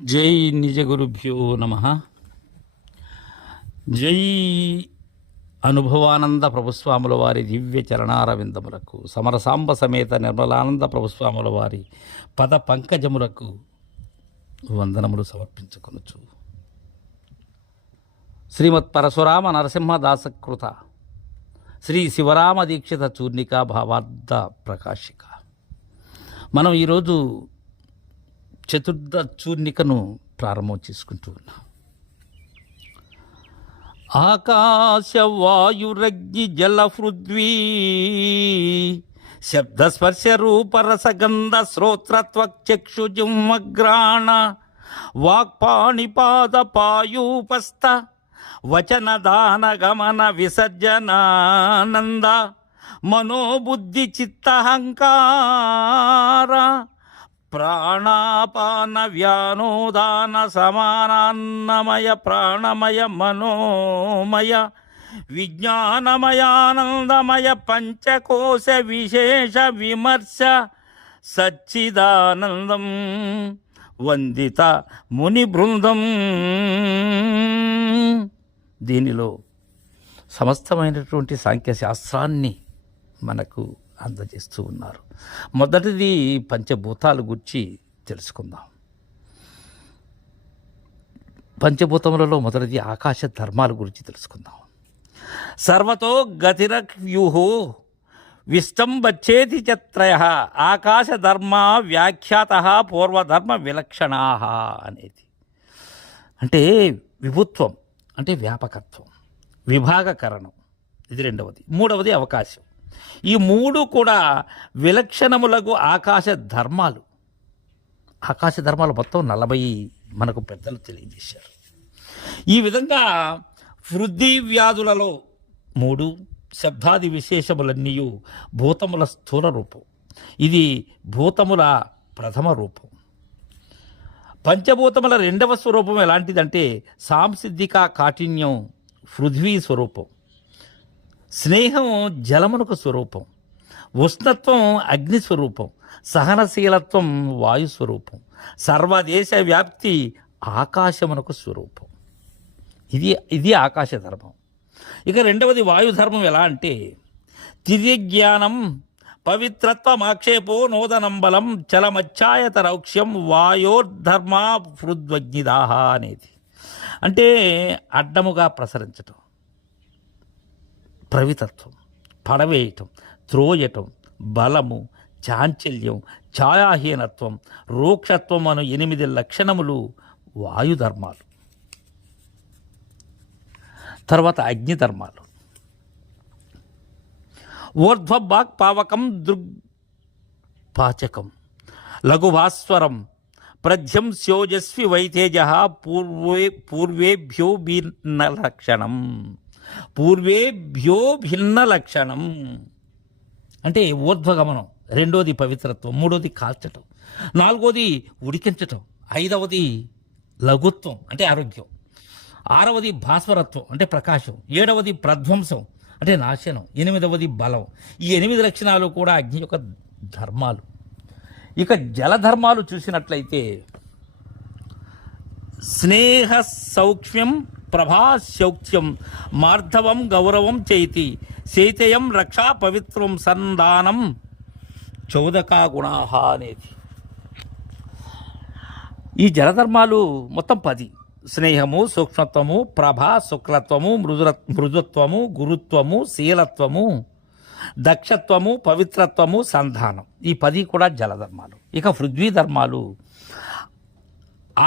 జై నిజ గురుభ్యో నమ. జై అనుభవానంద ప్రభుస్వాముల వారి దివ్య చరణారవిందములకు, సమరసాంబ సమేత నిర్మలానంద ప్రభుస్వాముల వారి పద పంకజములకు వందనములు సమర్పించుకొనుచు, శ్రీమత్ పరశురామ నరసింహదాసకృత శ్రీ శివరామ దీక్షిత చూర్ణిక భావార్థ ప్రకాశిక. మనం ఈరోజు చతుర్థ చూర్ణికను ప్రారంభం చేసుకుంటూ ఉన్నాం. ఆకాశ వాయురగ్ని జల పృథ్వీ శబ్దస్పర్శ రూపరసగంధ శ్రోత్రత్వచక్షుజిహ్వగ్రాణ వాక్పాణిపాద పాయూపస్థ వచనదాన గమన విసర్జనానంద మనోబుద్ధి చిత్తహంకార ప్రాణాపాన వ్యానోదాన సమానాన్నమయ ప్రాణమయ మనోమయ విజ్ఞానమయానందమయ పంచకోశ విశేష విమర్శ సచ్చిదానందం వందిత ముని బృందం. దీనిలో సమస్తమైనటువంటి సాంఖ్యశాస్త్రాన్ని మనకు అందజేస్తూ ఉన్నారు. మొదటిది పంచభూతాల గురించి తెలుసుకుందాం. పంచభూతములలో మొదటిది ఆకాశ ధర్మాల గురించి తెలుసుకుందాం. సర్వతో గతిరవ్యూహో విష్టంబచ్చేతి చత్రయ ఆకాశ ధర్మ వ్యాఖ్యాత పూర్వధర్మ విలక్షణా అనేది. అంటే విభుత్వం అంటే వ్యాపకత్వం, విభాగకరణం, ఇది రెండవది. మూడవది అవకాశం. ఈ మూడు కూడా విలక్షణములకు ఆకాశ ధర్మాలు. ఆకాశ ధర్మాలు మొత్తం 40 మనకు పెద్దలు తెలియజేశారు. ఈ విధంగా వృద్ధి వ్యాధులలో 3 శబ్దాది విశేషములన్నీ భూతముల స్థూల రూపం. ఇది భూతముల ప్రథమ రూపం. పంచభూతముల రెండవ స్వరూపం ఎలాంటిదంటే సాంసిద్ధిక కాఠిన్యం పృథ్వీ స్వరూపం, స్నేహం జలమునకు స్వరూపం, ఉష్ణత్వం అగ్ని స్వరూపం, సహనశీలత్వం వాయు స్వరూపం, సర్వదేశ వ్యాప్తి ఆకాశమునకు స్వరూపం. ఇది ఆకాశ ధర్మం. ఇక రెండవది వాయుధర్మం. ఎలా అంటే తిర్యజ్ఞానం పవిత్రత్వమాక్షేపో నోదనంబలం చలమచ్చాయత రౌక్ష్యం వాయోర్ధర్మ పృథ్వగ్నిదాహ అనేది. అంటే అడ్డముగా ప్రసరించటం, ప్రవితత్వం, పడవేయటం, త్రోయటం, బలము, చాంచల్యం, ఛాయాహీనత్వం, రూక్షత్వం అను 8 లక్షణములు వాయుధర్మాలు. తర్వాత అగ్నిధర్మాలు. ఊర్ధ్వభాగ్ పావకం దృగ్పాచకం లఘుభాస్వరం ప్రధ్యం స్యోజస్వి వైతేజ పూర్వేభ్యో భిన్న లక్షణం. పూర్వేభ్యో భిన్న లక్షణం అంటే ఊర్ధ్వగమనం, రెండోది పవిత్రత్వం, మూడోది కాల్చటం, నాలుగోది ఉడికించటం, ఐదవది లఘుత్వం అంటే ఆరోగ్యం, ఆరవది భాస్వరత్వం అంటే ప్రకాశం, ఏడవది ప్రధ్వంసం అంటే నాశనం, 8వది బలం. ఈ 8 లక్షణాలు కూడా అగ్ని యొక్క ధర్మాలు. ఇక జలధర్మాలు చూసినట్లయితే స్నేహ సౌక్ష్మ్యం ప్రభాశౌక్ష్యం మార్ధవం గౌరవం చైతి శైతయం రక్షా పవిత్రం సంధానం చౌదకా గుణాహ అనేది. ఈ జలధర్మాలు మొత్తం 10. స్నేహము, సూక్ష్మత్వము, ప్రభ, శుక్లత్వము, మృదుత్వము, గురుత్వము, శీలత్వము, దక్షత్వము, పవిత్రత్వము, సంధానం. ఈ 10 కూడా జలధర్మాలు. ఇక పృథ్వీ ధర్మాలు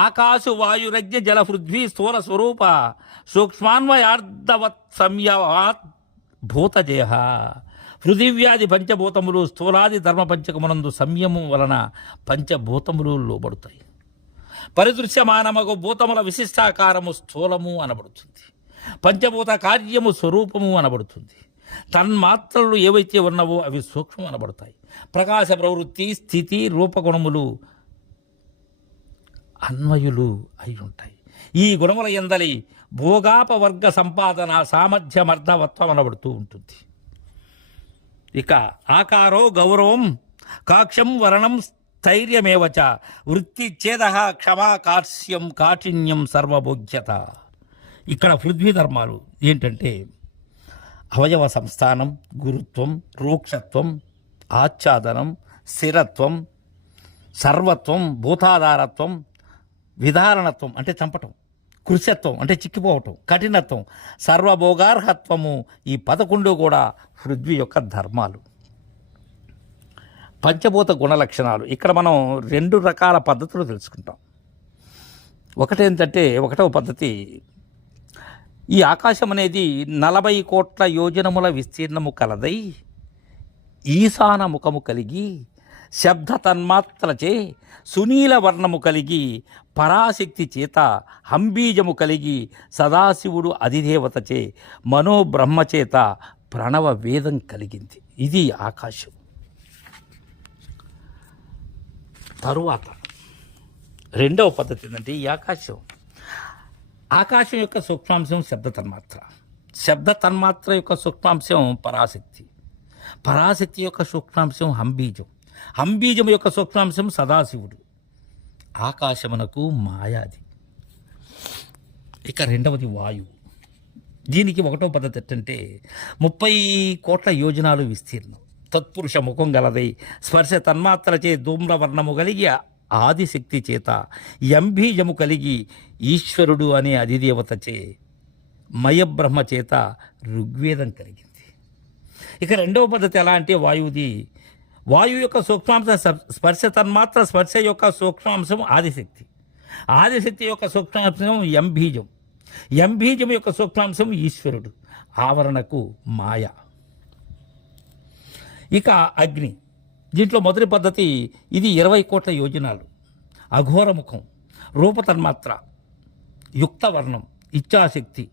ఆకాశు వాయురజ్ఞ జల పృథ్వీ స్థూల స్వరూప సూక్ష్మాన్వయార్ధవత్ సంయవాత్ భూతజయ. పృథివ్యాది పంచభూతములు స్థూలాది ధర్మ పంచకమునందు సంయమం వలన పంచభూతములు లోబడుతాయి. పరిదృశ్యమానమగు భూతముల విశిష్టాకారము స్థూలము అనబడుతుంది. పంచభూత కార్యము స్వరూపము అనబడుతుంది. తన్మాత్రలు ఏవైతే ఉన్నవో అవి సూక్ష్మం అనబడతాయి. ప్రకాశ ప్రవృత్తి, స్థితి, రూపగుణములు అన్వయులు అయి ఉంటాయి. ఈ గుణముల యందలి భోగాపవర్గ సంపాదన సామర్థ్యమర్థవత్వం అనబడుతూ ఉంటుంది. ఇక ఆకారో గౌరవం కాక్షం వరణం స్థైర్యమేవచ వృత్తిచ్ఛేద క్షమా కాస్యం కాఠిన్యం సర్వభోగ్యత. ఇక్కడ పృథ్వీ ధర్మాలు ఏంటంటే అవయవ సంస్థానం, గురుత్వం, రూక్షత్వం, ఆచ్ఛాదనం, స్థిరత్వం, సర్వత్వం, భూతాధారత్వం, విధారణత్వం అంటే చంపటం, కృశత్వం అంటే చిక్కిపోవటం, కఠినత్వం, సర్వభోగార్హత్వము, ఈ 11 కూడా పృథ్వీ యొక్క ధర్మాలు. పంచభూత గుణ లక్షణాలు ఇక్కడ మనం 2 రకాల పద్ధతులు తెలుసుకుంటాం. ఒకటేంటంటే 1వ పద్ధతి, ఈ ఆకాశం అనేది 40 కోట్ల యోజనముల విస్తీర్ణము కలదై ఈశాన ముఖము కలిగి శబ్ద తన్మాత్రచే సునీల వర్ణము కలిగి పరాశక్తి చేత హంబీజము కలిగి సదాశివుడు అధిదేవతచే మనోబ్రహ్మచేత ప్రణవ వేదం కలిగింది. ఇది ఆకాశం. తరువాత 2వ పద్ధతి ఏంటంటే ఈ ఆకాశం యొక్క సూక్ష్మాంశం శబ్ద తన్మాత్ర, శబ్ద తన్మాత్ర యొక్క సూక్ష్మాంశం పరాశక్తి, పరాశక్తి యొక్క సూక్ష్మాంశం హంబీజం, హంబీజం యొక్క సూక్ష్మాంశం సదాశివుడు. ఆకాశమునకు మాయాది. ఇక 2వది వాయువు. దీనికి 1వ పద్ధతి ఏంటంటే 30 కోట్ల యోజనాలు విస్తీర్ణం, తత్పురుష ముఖం గలదై స్పర్శ తన్మాత్రచే ధూమ్రవర్ణము కలిగి ఆదిశక్తి చేత ఎంబీజము కలిగి ఈశ్వరుడు అనే అధిదేవతచే మయబ్రహ్మ చేత ఋగ్వేదం కలిగింది. ఇక 2వ పద్ధతి ఎలా అంటే వాయువుది. వాయువు యొక్క సూక్ష్మాంశం స్పర్శ తన్మాత్ర, స్పర్శ యొక్క సూక్ష్మాంశం ఆదిశక్తి, ఆదిశక్తి యొక్క సూక్ష్మాంశం ఎంబీజం, ఎంబీజం యొక్క సూక్ష్మాంశం ఈశ్వరుడు, ఆవరణకు మాయ. ఇక అగ్ని. దీంట్లో మొదటి పద్ధతి, ఇది 20 కోట్ల యోజనాలు, అఘోరముఖం, రూపతన్మాత్ర, యుక్తవర్ణం, ఇచ్ఛాశక్తి,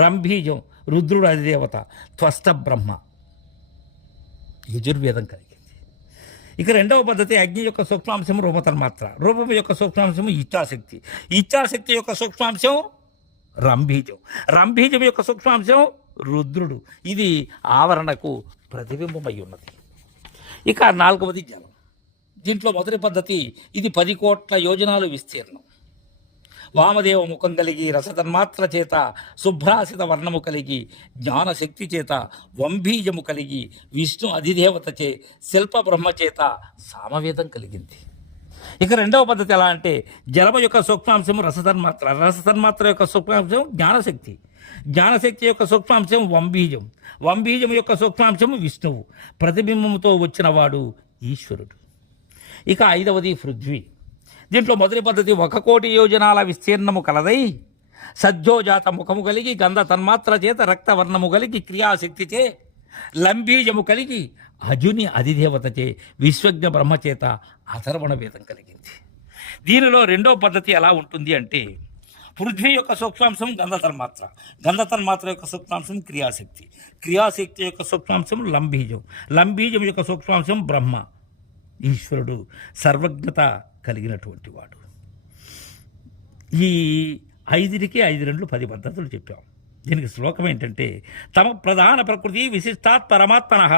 రంభీజం, రుద్రుడు అధిదేవత, త్వష్ట బ్రహ్మ, యజుర్వేదం కలిగింది. ఇక 2వ పద్ధతి అగ్ని యొక్క సూక్ష్మాంశం రూపతన్మాత్ర, రూపం యొక్క సూక్ష్మాంశం ఇచ్ఛాశక్తి, ఇచ్ఛాశక్తి యొక్క సూక్ష్మాంశం రంభీజం, రంభీజం యొక్క సూక్ష్మాంశం రుద్రుడు. ఇది ఆవరణకు ప్రతిబింబమై ఉన్నది. ఇక 4వది జలం. దీంట్లో మొదటి పద్ధతి, ఇది 10 కోట్ల యోజనాలు విస్తీర్ణం, వామదేవ ముఖం కలిగి రసతన్మాత్ర చేత శుభ్రాసిత వర్ణము కలిగి జ్ఞానశక్తి చేత వంభీజము కలిగి విష్ణు అధిదేవతచే శిల్ప బ్రహ్మ చేత సామవేదం కలిగింది. ఇక 2వ పద్ధతి ఎలా అంటే జలము యొక్క సూక్ష్మాంశం రసతన్మాత్ర, రసతన్మాత్ర యొక్క సూక్ష్మాంశం జ్ఞానశక్తి, జ్ఞానశక్తి యొక్క సూక్ష్మాంశం వంబీజం, వంబీజం యొక్క సూక్ష్మాంశం విష్ణువు, ప్రతిబింబముతో వచ్చిన వాడు ఈశ్వరుడు. ఇక 5వది పృథ్వీ. దీంట్లో మొదటి పద్ధతి 1 కోటి యోజనాల విస్తీర్ణము కలదై సజ్జోజాత ముఖము కలిగి గంధ తన్మాత్ర చేత రక్తవర్ణము కలిగి క్రియాశక్తిచే లంబీజము కలిగి అజుని అధిదేవతచే విశ్వజ్ఞ బ్రహ్మచేత అథర్వణ వేదం కలిగింది. దీనిలో 2వ పద్ధతి ఎలా ఉంటుంది అంటే పృథ్వీ యొక్క సూక్ష్మాంశం గంధ తన్మాత్ర, గంధ తన్మాత్ర యొక్క సూక్ష్మాంశం క్రియాశక్తి, క్రియాశక్తి యొక్క సూక్ష్మాంశం లంబీజం, లంబీజం యొక్క సూక్ష్మాంశం బ్రహ్మ, ఈశ్వరుడు, సర్వజ్ఞత కలిగినటువంటి వాడు. ఈ 5కి 5 2 10 పద్ధతులు చెప్పాం. దీనికి శ్లోకం ఏంటంటే తమ ప్రధాన ప్రకృతి విశిష్టాత్ పరమాత్మనః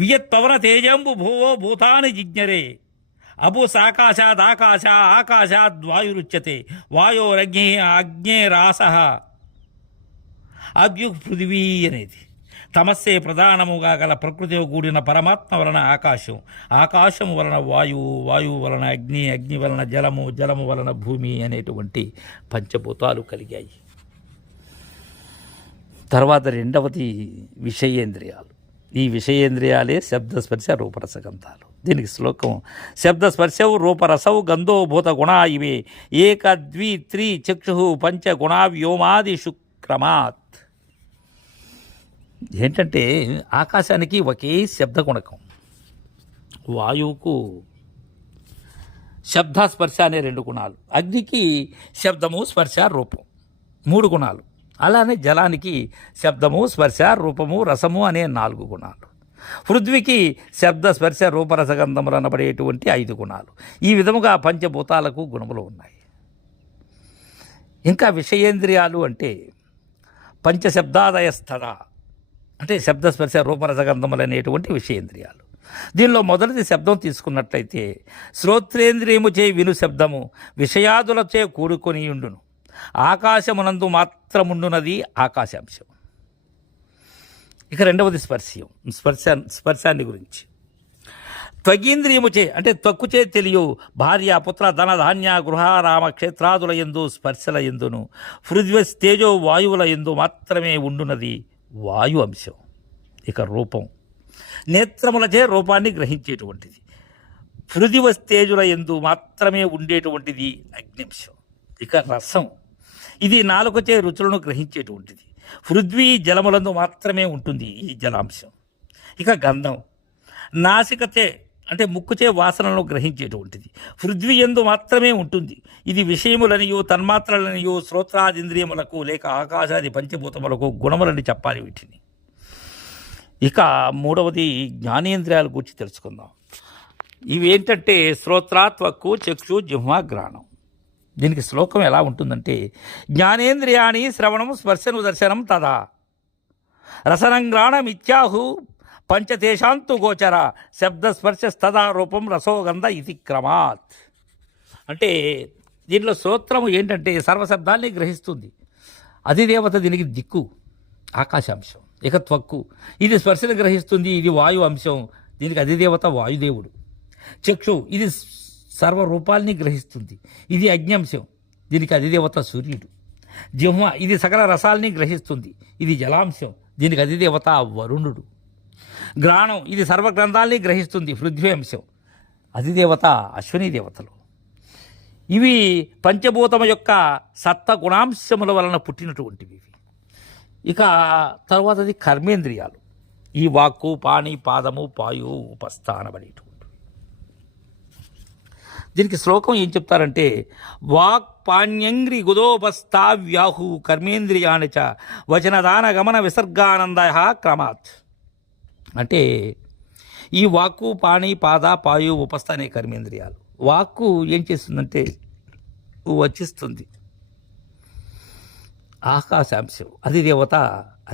వియత్పవన తేజంబు భూవో భూతాని జిజ్ఞరే అభుసాకాశాదాకాశ ఆకాశాద్వాయురుచ్యతే వాయోరగ్ని అగ్నేరాసః అభ్యు పృథివీ అనేది తమస్సే ప్రధానముగా గల ప్రకృతి కూడిన పరమాత్మ వలన ఆకాశం, ఆకాశము వలన వాయువు, వాయువు వలన అగ్ని, అగ్ని వలన జలము, జలము వలన భూమి అనేటువంటి పంచభూతాలు కలిగాయి. తర్వాత 2వది విషయేంద్రియాలు. ఈ విషయేంద్రియాలే శబ్దస్పర్శ రూపరసగంధాలు. దీనికి శ్లోకం శబ్దస్పర్శవు రూపరసవు గంధో భూత గుణా ఇవే ఏక ద్వి త్రి చక్షు పంచ గుణా వ్యోమాదిషు క్రమాత్. ఏంటంటే ఆకాశానికి ఒకే శబ్ద గుణకం, వాయువుకు శబ్దస్పర్శ అనే 2 గుణాలు, అగ్నికి శబ్దము స్పర్శ రూపం 3 గుణాలు, అలానే జలానికి శబ్దము స్పర్శ రూపము రసము అనే 4 గుణాలు, పృథ్వీకి శబ్ద స్పర్శ రూపరసగంధములు అనబడేటువంటి 5 గుణాలు. ఈ విధముగా పంచభూతాలకు గుణములు ఉన్నాయి. ఇంకా విషయేంద్రియాలు అంటే పంచశబ్దాదయస్థద అంటే శబ్దస్పర్శ రూపరసగంధములు అనేటువంటి విషయేంద్రియాలు. దీనిలో మొదటిది శబ్దం తీసుకున్నట్లయితే శ్రోత్రేంద్రియముచే విను శబ్దము విషయాదులచే కూడుకొని ఉండును. ఆకాశమునందు మాత్రముండునది ఆకాశాంశం. ఇక రెండవది స్పర్శాన్ని గురించి. త్వగీంద్రియముచే అంటే త్వక్కుచే తెలియు భార్య పుత్ర ధన ధాన్య గృహారామ క్షేత్రాదుల యందు స్పర్శల ఎందును హృద్వస్తేజో వాయువుల యందు మాత్రమే ఉండునది వాయు అంశం. ఇక రూపం నేత్రములచే రూపాన్ని గ్రహించేటువంటిది. హృదివస్తేజుల యందు మాత్రమే ఉండేటువంటిది అగ్నింశం. ఇక రసం ఇది నాలుకచే రుచులను గ్రహించేటువంటిది. పృథ్వీ జలములందు మాత్రమే ఉంటుంది ఈ జలాంశం. ఇక గంధం నాసికచే అంటే ముక్కుచే వాసనలను గ్రహించేటువంటిది. పృథ్వీ యందు మాత్రమే ఉంటుంది. ఇది విషయములనియు తన్మాత్రలనియు శ్రోత్రాదింద్రియములకు లేక ఆకాశాది పంచభూతములకు గుణములని చెప్పాలి వీటిని. ఇక మూడవది జ్ఞానేంద్రియాల గురించి తెలుసుకుందాం. ఇవి ఏంటంటే శ్రోత్ర, త్వక్కు, చక్షు, జిహ్వ, గ్రాణం. దీనికి శ్లోకం ఎలా ఉంటుందంటే జ్ఞానేంద్రియాణి శ్రవణం స్పర్శను దర్శనం తదా రసనం గ్రాణం ఇత్యాహు పంచదేశాంతు గోచర శబ్దస్పర్శస్తదా రూపం రసోగంధ ఇది క్రమాత్. అంటే దీనిలో శ్రోత్రము ఏంటంటే సర్వశబ్దాన్ని గ్రహిస్తుంది. అధిదేవత దీనికి దిక్కు ఆకాశాంశం. ఇక త్వక్కు ఇది స్పర్శను గ్రహిస్తుంది. ఇది వాయు అంశం. దీనికి అధిదేవత వాయుదేవుడు. చక్షు ఇది సర్వరూపాల్ని గ్రహిస్తుంది. ఇది అగ్నింశం. దీనికి అధిదేవత సూర్యుడు. జిహ్వ ఇది సకల రసాల్ని గ్రహిస్తుంది. ఇది జలాంశం. దీనికి అధిదేవత వరుణుడు. గ్రాణం ఇది సర్వగ్రంథాల్ని గ్రహిస్తుంది. పృథ్వీ అంశం. అధిదేవత అశ్విని దేవతలు. ఇవి పంచభూతము యొక్క సత్త గుణాంశముల వలన పుట్టినటువంటివి. ఇక తర్వాతది కర్మేంద్రియాలు. ఈ వాక్కు, పాణి, పాదము, పాయు, ఉపస్థానమనేటువంటి. దీనికి శ్లోకం ఏం చెప్తారంటే వాక్ పాణ్యంగ్రి గుదోపస్థా వ్యాహు కర్మేంద్రియాని చ వచనదాన గమన విసర్గానంద క్రమాత్. అంటే ఈ వాక్కు, పాణి, పాద, పాయు, ఉపస్థ అనే కర్మేంద్రియాలు. వాక్కు ఏం చేస్తుందంటే వచ్చిస్తుంది ఆకాశాంశం. అది దేవత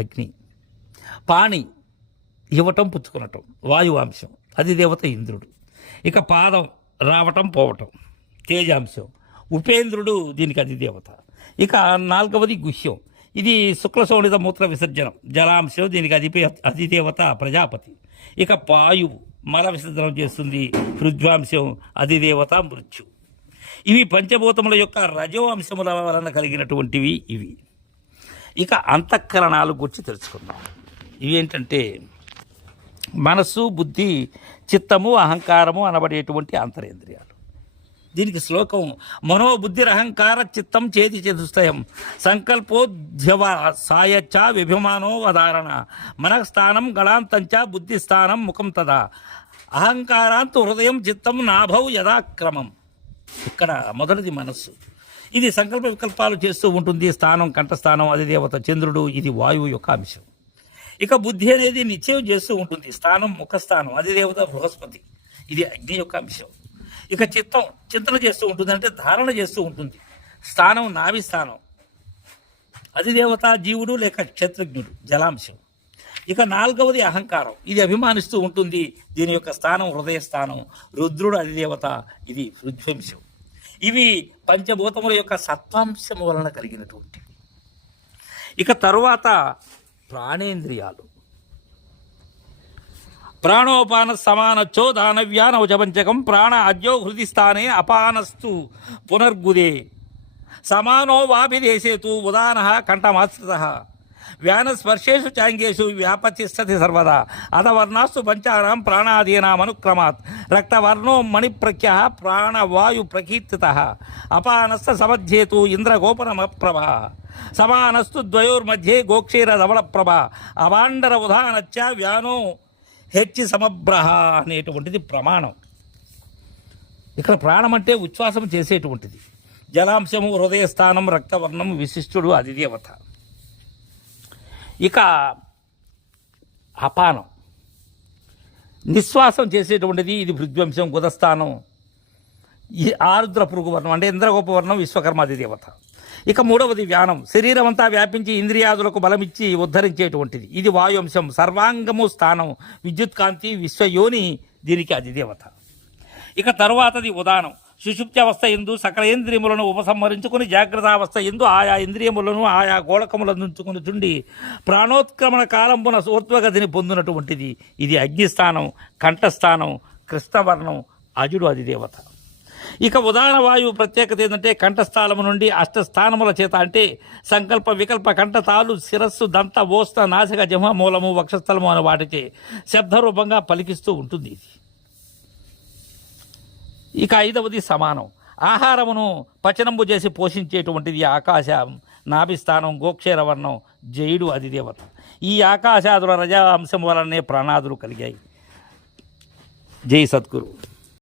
అగ్ని. పాణి ఇవ్వటం పుచ్చుకునటం వాయువాంశం. అది దేవత ఇంద్రుడు. ఇక పాదం రావటం పోవటం తేజాంశం. ఉపేంద్రుడు దీనికి అధిదేవత. ఇక నాలుగవది గుహ్యం. ఇది శుక్ల శోణిత మూత్ర విసర్జనం జలాంశం. దీనికి అధిదేవత ప్రజాపతి. ఇక పాయువు మల విసర్జనం చేస్తుంది పృథ్వాంశం. అధిదేవత మృత్యు. ఇవి పంచభూతముల యొక్క రజో అంశముల వలన కలిగినటువంటివి ఇవి. ఇక అంతఃకరణాలు గురించి తెలుసుకుందాం. ఇవి ఏంటంటే మనస్సు, బుద్ధి, చిత్తము, అహంకారము అనబడేటువంటి అంతరేంద్రియాలు. దీనికి శ్లోకం మనోబుద్ధిరహంకార చిత్తం చేతి చతుష్టయం సంకల్పోధ్యవసాయచ్చ విభిమానో వధారణ మనఃస్థానం గళాంతంచ బుద్ధిస్థానం ముఖం తదా అహంకారాంతు హృదయం చిత్తం నాభౌ యథాక్రమం. ఇక్కడ మొదటిది మనస్సు. ఇది సంకల్ప వికల్పాలు చేస్తూ ఉంటుంది. స్థానం కంఠస్థానం. అది దేవత చంద్రుడు. ఇది వాయువు యొక్క అంశం. ఇక బుద్ధి అనేది నిశ్చయం చేస్తూ ఉంటుంది. స్థానం ముఖస్థానం. అది దేవత బృహస్పతి. ఇది అగ్ని యొక్క అంశం. ఇక చిత్తం చింతన చేస్తూ ఉంటుంది, అంటే ధారణ చేస్తూ ఉంటుంది. స్థానం నాభి స్థానం. అది దేవత జీవుడు లేక క్షేత్రజ్ఞుడు జలాంశం. ఇక నాలుగవది అహంకారం. ఇది అభిమానిస్తూ ఉంటుంది. దీని యొక్క స్థానం హృదయ స్థానం. రుద్రుడు అధిదేవత. ఇది పృథ్వంశం. ఇవి పంచభూతముల యొక్క సత్వాంశము వలన కలిగినటువంటివి. ఇక తరువాత ప్రాణేంద్రియాలు. ప్రాణోపాన సమానచ్చో దానవ్యానవచపంచకం ప్రాణ అద్యో హృది స్థానే అపానస్తు పునర్గుదే సమానో వాభిదేశేతు ఉదాన కంఠమాశ్రిత వ్యానస్పర్శేషు చాంగేషు వ్యాపతిష్టతి సర్వదా అధవర్ణాస్తు పంచానాం ప్రాణాదీనామనుక్రమాత్ రక్తవర్ణో మణిప్రఖ్య ప్రాణవాయు ప్రకీర్తిత అపానస్థ సమధ్యేతు ఇంద్రగోపనమప్రభ సమానస్తు ద్వయోర్మధ్యే గోక్షీర ధవళప్రభ అవాండర ఉదానచ్చ వ్యానో హెచ్చి సమబ్రహ అనేటువంటిది ప్రమాణం. ఇక్కడ ప్రాణం అంటే ఉచ్ఛ్వాసం చేసేటువంటిది. జలాంశము, హృదయస్థానం, రక్తవర్ణం, విశిష్టుడు అధిదేవత. ఇక అపానం నిశ్వాసం చేసేటువంటిది. ఇది పృథ్వంశం. గుదస్థానం. ఈ ఆరుద్ర పురుగు వర్ణం అంటే ఇంద్రగోప వర్ణం విశ్వకర్మ అధిదేవత. ఇక మూడవది వ్యానం. శరీరం అంతా వ్యాపించి ఇంద్రియాదులకు బలమిచ్చి ఉద్ధరించేటువంటిది. ఇది వాయుంశం. సర్వాంగము స్థానం. విద్యుత్ కాంతి విశ్వయోని దీనికి అధిదేవత. ఇక తరువాతది ఉదానం. సుషుప్త్యవస్థ ఎందు సకలేంద్రియములను ఉపసంహరించుకుని జాగ్రత్తావస్థ ఎందు ఆయా ఇంద్రియములను ఆయా గోళకములను ఉంచుకుని చుండి ప్రాణోత్క్రమణ కాలంపున ఊర్ధ్వగతిని పొందినటువంటిది. ఇది అగ్నిస్థానం, కంఠస్థానం, కృష్ణవర్ణం, అజుడు అధిదేవత. ఇక ఉదాహరణ వాయువు ప్రత్యేకత ఏంటంటే కంఠస్థానము నుండి అష్టస్థానముల చేత అంటే సంకల్ప వికల్ప కంఠతాలు శిరస్సు దంత ఓస్త నాసిక జమ మూలము వక్షస్థలము అనే వాటిచే శబ్దరూపంగా పలికిస్తూ ఉంటుంది. ఇక ఐదవది సమానం. ఆహారమును పచనంబు చేసి పోషించేటువంటిది ఆకాశం, నాభిస్థానం, గోక్షేరవర్ణం, జయుడు అధిదేవత. ఈ ఆకాశాదుల రజా అంశం వలనే ప్రాణాదులు కలిగాయి. జై సద్గురు.